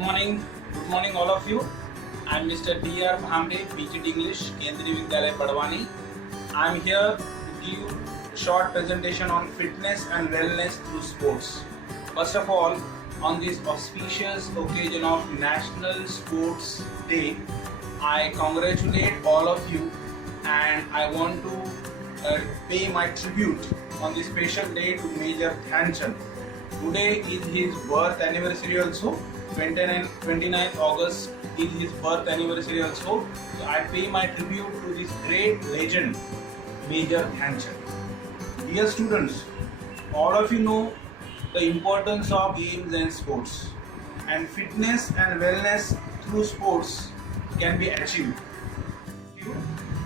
Good morning all of you. I am Mr. D.R. Bhamre, PGT English, Kendriya Vidyalaya Padwani. I am here to give a short presentation on fitness and wellness through sports. First of all, on this auspicious occasion of National Sports Day, I congratulate all of you and I want to pay my tribute on this special day to Major Dhyan Chand. Today is his birth anniversary also. 29th August is his birth anniversary also. So I pay my tribute to this great legend, Major Dhyan Chand. Dear students, all of you know the importance of games and sports, and fitness and wellness through sports can be achieved.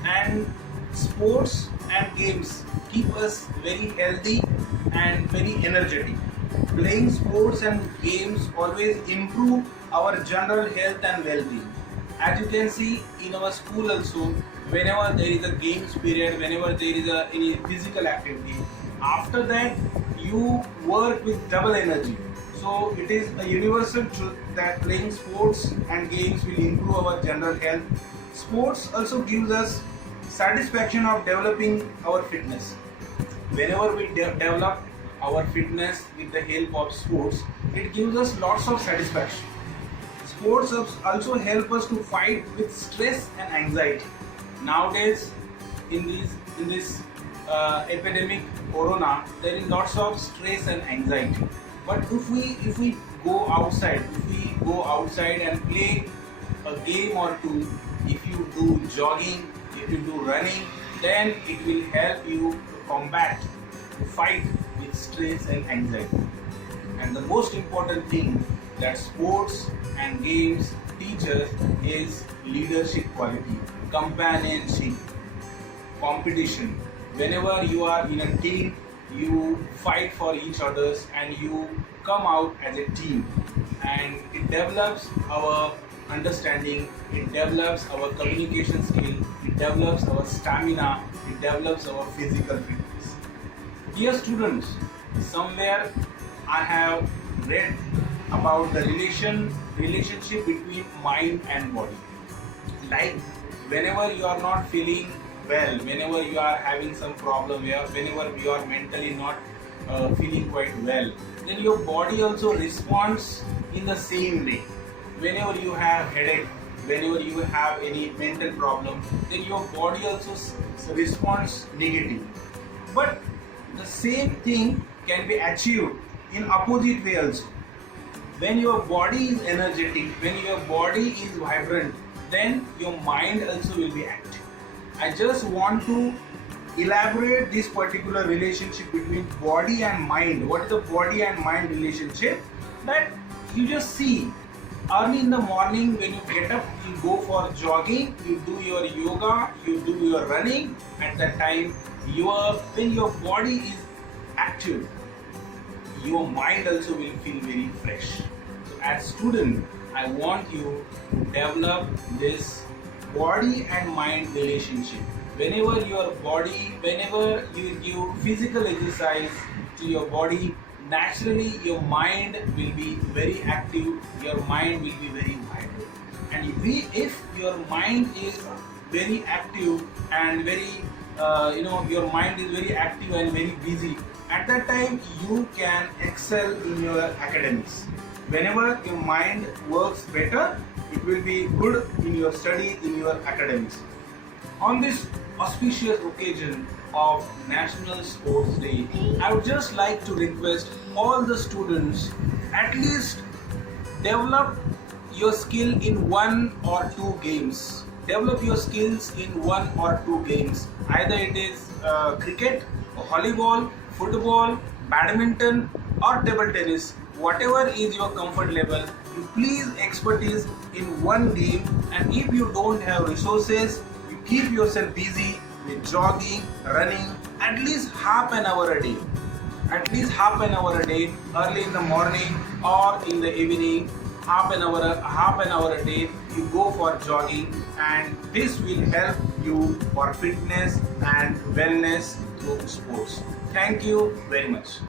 And sports and games keep us very healthy and very energetic. Playing sports and games always improve our general health and well-being. As you can see in our school also, whenever there is a games period, whenever there is any physical activity, after that you work with double energy. So it is a universal truth that playing sports and games will improve our general health. Sports also gives us satisfaction of developing our fitness. Whenever we develop our fitness with the help of sports, it gives us lots of satisfaction. Sports also help us to fight with stress and anxiety. Nowadays, in this epidemic corona, there is lots of stress and anxiety. But if we go outside, and play a game or two, if you do jogging, if you do running, then it will help you to fight with stress and anxiety. And the most important thing that sports and games teach us is leadership quality, companionship, competition. Whenever you are in a team, you fight for each other and you come out as a team, and it develops our understanding, it develops our communication skill, it develops our stamina, it develops our physical fitness. Dear students, somewhere I have read about the relationship between mind and body. Like whenever you are not feeling well, whenever you are having some problem, whenever you are mentally not feeling quite well, then your body also responds in the same way. Whenever you have headache, whenever you have any mental problem, then your body also responds negative. But the same thing can be achieved in opposite way also. When your body is energetic, when your body is vibrant, then your mind also will be active. I just want to elaborate this particular relationship between body and mind. What is the body and mind relationship? That you just see early in the morning when you get up, you go for jogging, you do your yoga, you do your running. At that time, when your body is active, your mind also will feel very fresh. So as student, I want you to develop this body and mind relationship. Whenever you give physical exercise to your body, naturally your mind will be very active, your mind will be very vibrant. And if your mind is very active and your mind is very active and very busy, at that time you can excel in your academics. Whenever your mind works better, it will be good in your study, in your academics. On this auspicious occasion of National Sports Day, I would just like to request all the students at least develop your skill in one or two games. Develop your skills in one or two games. Either it is cricket, volleyball, football, badminton or table tennis. Whatever is your comfort level, you please expertise in one game, and if you don't have resources, you keep yourself busy with jogging, running, at least half an hour a day. At least half an hour a day, early in the morning or in the evening, half an hour a day, you go for jogging, and this will help you for fitness and wellness through sports. Thank you very much.